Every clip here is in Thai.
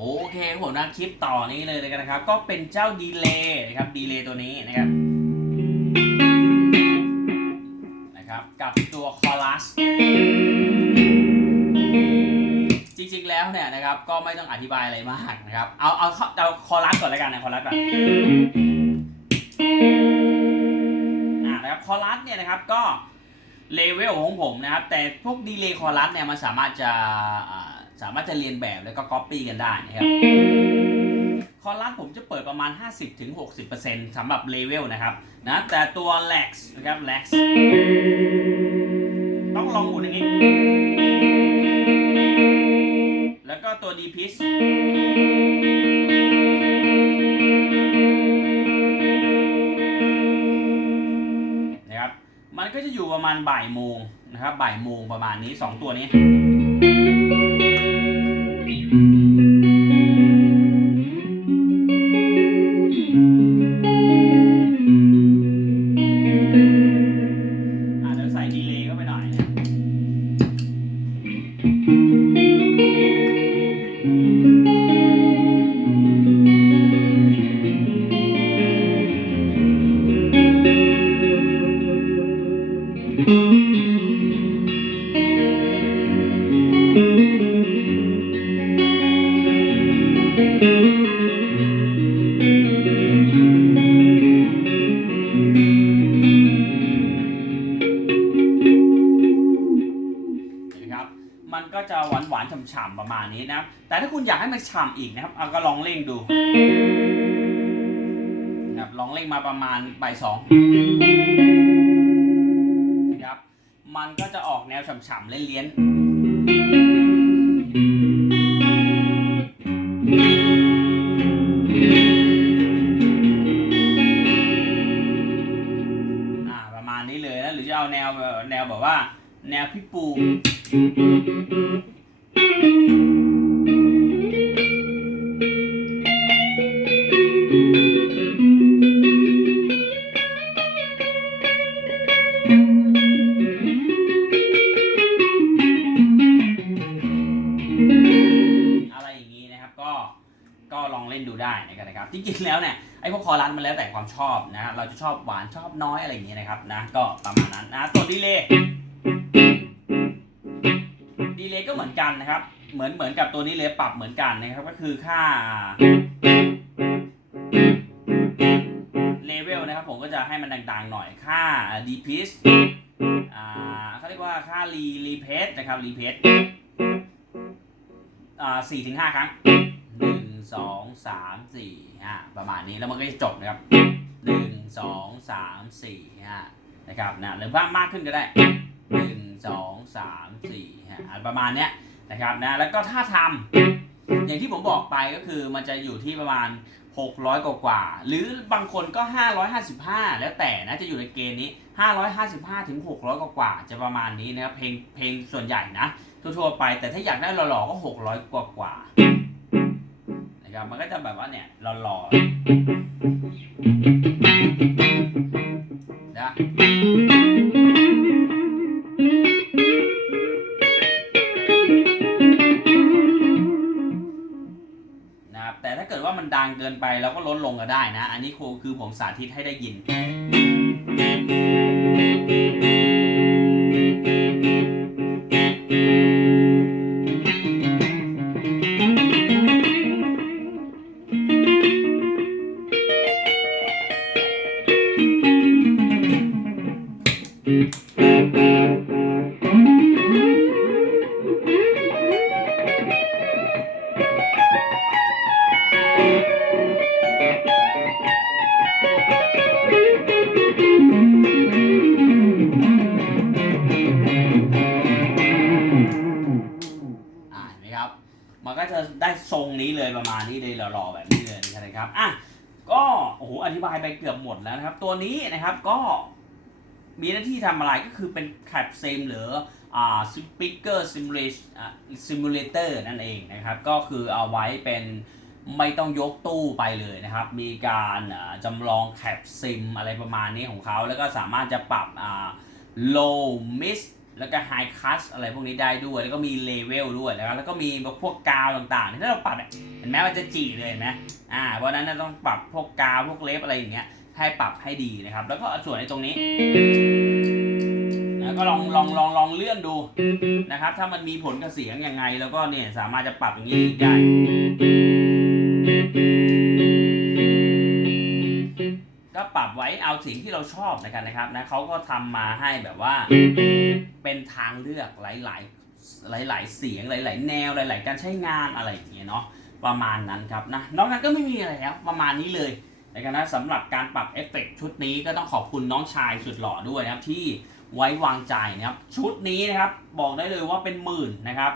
โอเคครับผมนะคลิปต่อนี้เลยเลยกันนะครับ ก็เป็นเจ้าดีเลย์นะครับดีเลย์ตัวนี้นะครับนะครับ กับตัวคอรัสจริงๆแล้วเนี่ยนะครับก็ไม่ต้องอธิบายอะไรมากนะครับ เอาเอาเอาคอรัสก่อนแล้วกันนะคอรัสก่อนอ่านะครับคอรัสเนี่ยนะครับก็เลเวลของผมนะครับ แต่พวกดีเลย์คอรัสเนี่ยมันสามารถจะอ่า สามารถจะเรียนแบบแล้วก็ก๊อปปี้กันได้นะครับคอรัสผมจะเปิดประมาณ 50-60%สำหรับเลเวลนะครับนะแต่ตัว Lex นะครับ Lex ต้องลองหมุนอย่างนี้ แล้วก็ตัว d p i s นะครับ มันก็จะอยู่ประมาณบ่ายโมงนะครับบ่ายโมงประมาณนี้ 2 ตัวนี้ คุณอยากให้มันฉ่ำอีกนะครับเอาก็ลองเร่งดูนะครับลองเร่งมาประมาณบ่ายสองนะครับมันก็จะออกแนวฉ่ำๆเลี้ยนอ่าประมาณนี้เลยนะหรือจะเอาแนวแบบแนวแบบว่า แนวพี่ปู ก็ลองเล่นดูได้นะครับ จริงๆแล้วเนี่ยไอ้พวกคอรัสมันแล้วแต่ความชอบนะ เราจะชอบหวานชอบน้อยอะไรอย่างนี้ยนะครับนะ ก็ประมาณนั้นนะตัวดีเลย์ดีเลย์ก็เหมือนกันนะครับ เหมือนเหมือนกับตัวนี้เลยปรับเหมือนกันนะครับ ก็คือค่าเลเวลนะครับผมก็จะให้มันดังๆหน่อยค่าดีพิสอ่าเขาเรียกว่าค่ารีรีเพสนะครับรีเพสอ่าสี่ถึงห้าครั้ง สองสามสี่ห้าประมาณนี้แล้วมันก็จะจบนะครับหนึ่งสองสามสี่ห้านะครับนะหรือว่ามากขึ้นก็ได้หนึ่งสองสามสี่ห้าประมาณเนี้ยนะครับนะแล้วก็ถ้าทำอย่างที่ผมบอกไปก็คือมันจะอยู่ที่ประมาณ 600 กว่ากว่า หรือบางคนก็ 555 แล้วแต่นะจะอยู่ในเกณฑ์นี้ 555 ถึง 600 กว่ากว่า จะประมาณนี้นะครับเพลงเพลงส่วนใหญ่นะ ทั่วๆไปแต่ถ้าอยากได้หล่อๆก็ 600 กว่ากว่า ครับ มันก็จะแบบว่าเนี่ยหล่อๆนะนะครับแต่ถ้าเกิดว่ามันดังเกินไปเราก็ลดลงก็ได้นะ อันนี้ครูคือผมสาธิตให้ได้ยิน นะครับอะก็โอ้โหอธิบายไปเกือบหมดแล้วนะครับ ตัวนี้นะครับก็มีหน้าที่ทำอะไรก็คือเป็นแคปเซมหรืออ่าสปีกเกอร์ซิมูเลซิมูเลเตอร์นั่นเองนะครับ ก็คือเอาไว้เป็นไม่ต้องยกตู้ไปเลยนะครับ มีการจำลองแคปซิมอะไรประมาณนี้ของเขา แล้วก็สามารถจะปรับอ่า low mid แล้วก็ไฮคัสอะไรพวกนี้ได้ด้วย แล้วก็มีเลเวลด้วยแล้วแล้วก็มีพวกกาวต่างๆ ที่ถ้าเราปรับเห็นไหมมันจะจีเลยเห็นไหมอ่าเพราะนั้นเราต้องปรับพวกกาวพวกเล็บอะไรอย่างเงี้ยให้ปรับให้ดีนะครับ แล้วก็ส่วนในตรงนี้นะก็ลองลองลองลองเลื่อนดูนะครับ ถ้ามันมีผลกับเสียงยังไง แล้วก็เนี่ยสามารถจะปรับอย่างนี้ได้ ปรับไว้เอาสิ่งที่เราชอบในกันนะครับนะเขาก็ทำมาให้แบบว่า เป็นทางเลือกหลาย ๆหลาย ๆ เสียงหลาย ๆ แนวหลาย ๆ การใช้งานอะไรอย่างเงี้ยเนาะประมาณนั้นครับนะนอกนั้นก็ไม่มีอะไรแล้วประมาณนี้เลยนะครับนะสำหรับการปรับเอฟเฟกต์ชุดนี้ก็ต้องขอบคุณน้องชายสุดหล่อด้วยนะครับที่ไว้วางใจนะครับชุดนี้นะครับบอกได้เลยว่าเป็นหมื่นนะครับ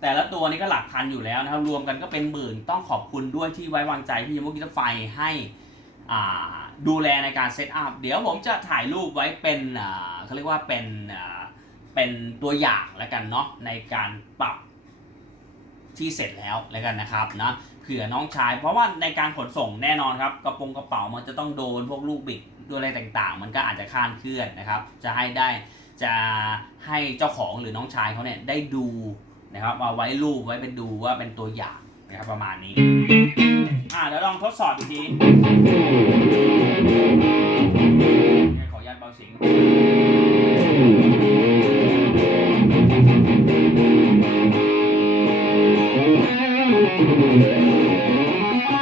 แต่ละตัวนี้ก็หลักพันอยู่แล้วนะครับรวมกันก็เป็นหมื่นต้องขอบคุณด้วยที่ไว้วางใจพี่ยมกิตไฟให้ ดูแลในการเซตอัพเดี๋ยวผมจะถ่ายรูปไว้เป็นเขาเรียกว่าเป็นเป็นตัวอย่างแล้วกันเนาะในการปรับที่เสร็จแล้วแล้วกันนะครับนะเผื่อน้องชาย เพราะว่าในการขนส่งแน่นอนครับกระโปรงกระเป๋ามันจะต้องโดนพวกลูกบิดด้วยอะไรต่างๆ มันก็อาจจะคลานเคลื่อนนะครับ จะให้ได้จะให้เจ้าของหรือน้องชายเขาเนี่ยได้ดูนะครับเอาไว้รูปไว้เป็นดูว่าเป็นตัวอย่างนะครับประมาณนี้ อ่าเดี๋ยวลองทดสอบอีกทีขออนุญาตเบาเสียงโ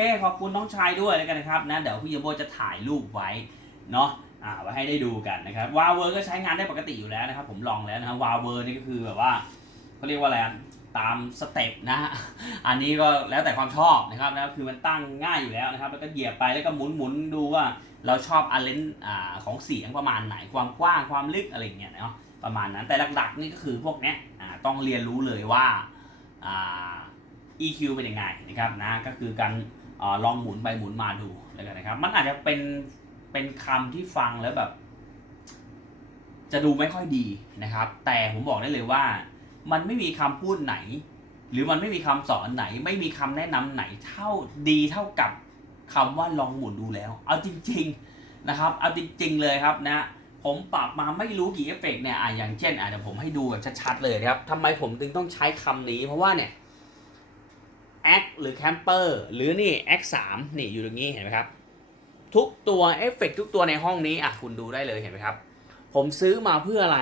เคขอบคุณน้องชายด้วยแล้วกันนะครับนะเดี๋ยวพี่ยมโบจะถ่ายรูปไว้เนาะอ่าไว้ให้ได้ดูกันนะครับวาเวอร์ก็ใช้งานได้ปกติอยู่แล้วนะครับ ผมลองแล้วนะครับวาเวอร์นี่ก็คือแบบว่าเขาเรียกว่าอะไรตามสเต็ปนะฮะอันนี้ก็แล้วแต่ความชอบนะครับนะคือมันตั้งง่ายอยู่แล้วนะครับ แล้วก็เหยียบไปแล้วก็หมุนหมุนดูว่าเราชอบอาเลนอ่าของเสียงประมาณไหนความกว้างความลึกอะไรเงี้ยเนาะประมาณนั้นแต่หลักๆนี่ก็คือพวกเนี้ยอ่าต้องเรียนรู้เลยว่าอ่า EQ เป็นยังไงนะครับนะก็คือการ ลองหมุนไปหมุนมาดูแล้วกันนะครับ มันอาจจะเป็นเป็นคำที่ฟังแล้วแบบ จะดูไม่ค่อยดีนะครับ แต่ผมบอกได้เลยว่า มันไม่มีคำพูดไหน หรือมันไม่มีคำสอนไหน ไม่มีคำแนะนำไหนเท่าดีเท่ากับคำว่าลองหมุนดูแล้ว เอาจริง ๆนะครับ เอาจริง ๆ เลยครับนะ ผมปรับมาไม่รู้กี่เอฟเฟกต์เนี่ยอะอย่างเช่นอะเดี๋ยวผมให้ดูแบบชัดๆเลยครับทำไมผมถึงต้องใช้คำนี้ เพราะว่าเนี่ย แอคหรือแคมเปอร์หรือนี่แอคสามนี่อยู่ตรงนี้เห็นไหมครับ ทุกตัวเอฟเฟกทุกตัวในห้องนี้อะคุณดูได้เลยเห็นไหมครับ ผมซื้อมาเพื่ออะไร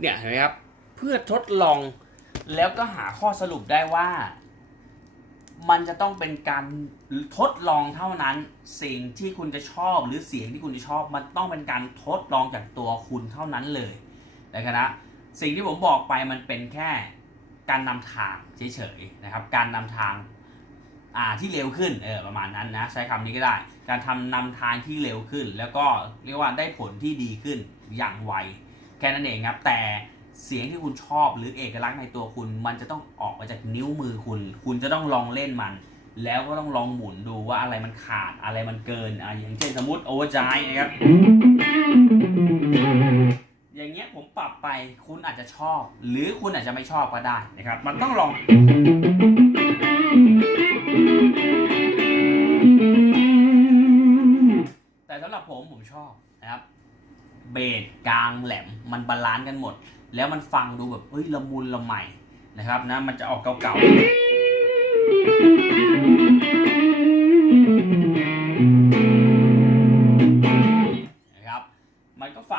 เนี่ยเห็นไหมครับ เพื่อทดลองแล้วก็หาข้อสรุปได้ว่า มันจะต้องเป็นการทดลองเท่านั้น สิ่งที่คุณจะชอบหรือเสียงที่คุณจะชอบ มันต้องเป็นการทดลองจากตัวคุณเท่านั้นเลยนะครับสิ่งที่ผมบอกไปมันเป็นแค่ การนำทางเฉยๆนะครับ การนำทางอ่าที่เร็วขึ้นเออประมาณนั้นนะใช้คำนี้ก็ได้ การทำนำทางที่เร็วขึ้น แล้วก็เรียกว่าได้ผลที่ดีขึ้นอย่างไวแค่นั้นเองครับแต่เสียงที่คุณชอบหรือเอกลักษณ์ในตัวคุณ มันจะต้องออกมาจากนิ้วมือคุณ คุณจะต้องลองเล่นมัน แล้วก็ต้องลองหมุนดูว่าอะไรมันขาดอะไรมันเกินอะอย่างเช่นสมมติโอเวอร์จายนะครับ ปรับไปคุณอาจจะชอบ หรือคุณอาจจะไม่ชอบก็ได้นะครับ มันต้องลอง แต่สำหรับผมผมชอบนะครับเบสกลางแหลมมันบาลานซ์กันหมด แล้วมันฟังดูแบบเฮ้ยละมุนละไมนะครับนะมันจะออกเก่าๆ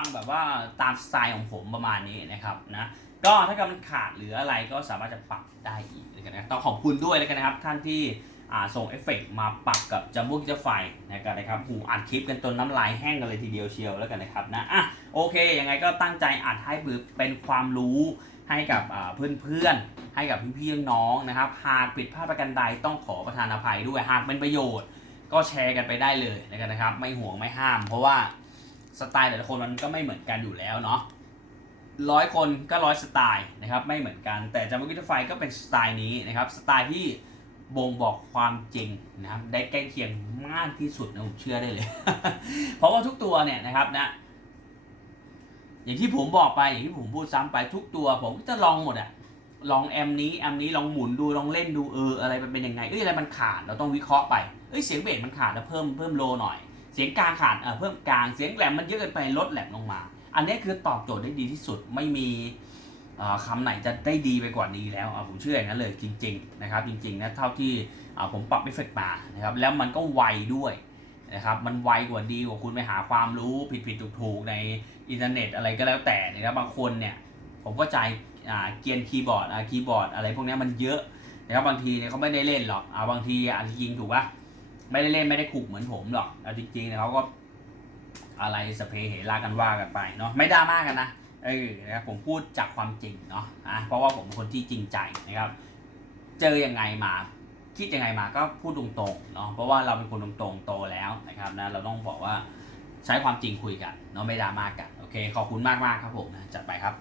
งแบบว่าตามสไตล์ของผมประมาณนี้นะครับนะก็ถ้าเกิดมันขาดหรืออะไรก็สามารถจะปรับได้อีกแล้วกันนะต้องขอบคุณด้วยแล้วกันนะครับ ท่านที่ส่งเอฟเฟกต์มาปรับกับจัมโบ้กิจไฟนะครับนะครับหูอัดคลิปกันจนน้ำลายแห้งกันเลยทีเดียวเชียวแล้วกันนะครับนะอะโอเคยังไงก็ตั้งใจอัดให้เป็นความรู้ให้กับเพื่อนๆ ให้กับพี่ๆน้องๆนะครับ หากผิดพลาดประการใดต้องขอประทานอภัยด้วย หากเป็นประโยชน์ ก็แชร์กันไปได้เลยนะครับนะครับ ไม่ห่วงไม่ห้าม เพราะว่า สไตล์แต่ละคนมันก็ไม่เหมือนกันอยู่แล้วเนาะร้อยคนก็ร้อยสไตล์นะครับไม่เหมือนกัน แต่จามกิทไฟก็เป็นสไตล์นี้นะครับสไตล์ที่บ่งบอกความจริงนะครับได้ใกล้เคียงมากที่สุดนะผมเชื่อได้เลย เพราะว่าทุกตัวเนี่ยนะครับนะอย่างที่ผมบอกไปอย่างที่ผมพูดซ้ำไปทุกตัว ผมก็จะลองหมดอะลองแอมนี้แอมนี้ลองหมุนดูลองเล่นดูเอออะไรมันเป็นยังไงเอ้ยอะไรมันขาดเราต้องวิเคราะห์ไปเอ้ยเสียงเบสมันขาดแล้วเพิ่มเพิ่มโลหน่อย เสียงกลางขาดเพิ่มกลางเสียงแหลมมันเยอะเกินไปลดแหลมลงมา อันนี้คือตอบโจทย์ได้ดีที่สุดไม่มีเอ่อคำไหนจะได้ดีไปกว่านี้แล้วผมเชื่ออย่างนั้นเลยจริงๆนะครับจริงๆนะเท่าที่ผมปรับเอฟเฟกต์มานะครับแล้วมันก็ไวด้วยนะครับมันไวกว่าดีกว่าคุณไปหาความรู้ผิดผิดถูกถูกๆในอินเทอร์เน็ตอะไรก็แล้วแต่นะครับบางคนเนี่ยผมก็ใจเกียนคีย์บอร์ดคีย์บอร์ดอะไรพวกนี้มันเยอะนะครับบางทีเนี่ยเขาไม่ได้เล่นหรอกอ่าบางทีอะจริงถูกปะ ไม่ได้เล่นไม่ได้ขุกเหมือนผมหรอกเอะจริงๆเนี่ยเขาก็อะไรสเปรย์เหรากันว่ากันไปเนาะไม่ดราม่ากันนะเออนะครับผมพูดจากความจริงเนาะอะเพราะว่าผมเป็นคนที่จริงใจนะครับ เจอยังไงมาคิดยังไงมาก็พูดตรงๆเนาะเพราะว่าเราเป็นคนตรงๆโตแล้วนะครับนะเราต้องบอกว่าใช้ความจริงคุยกันเนาะไม่ดราม่ากันโอเคขอบคุณมากๆครับผมนะจัดไปครับ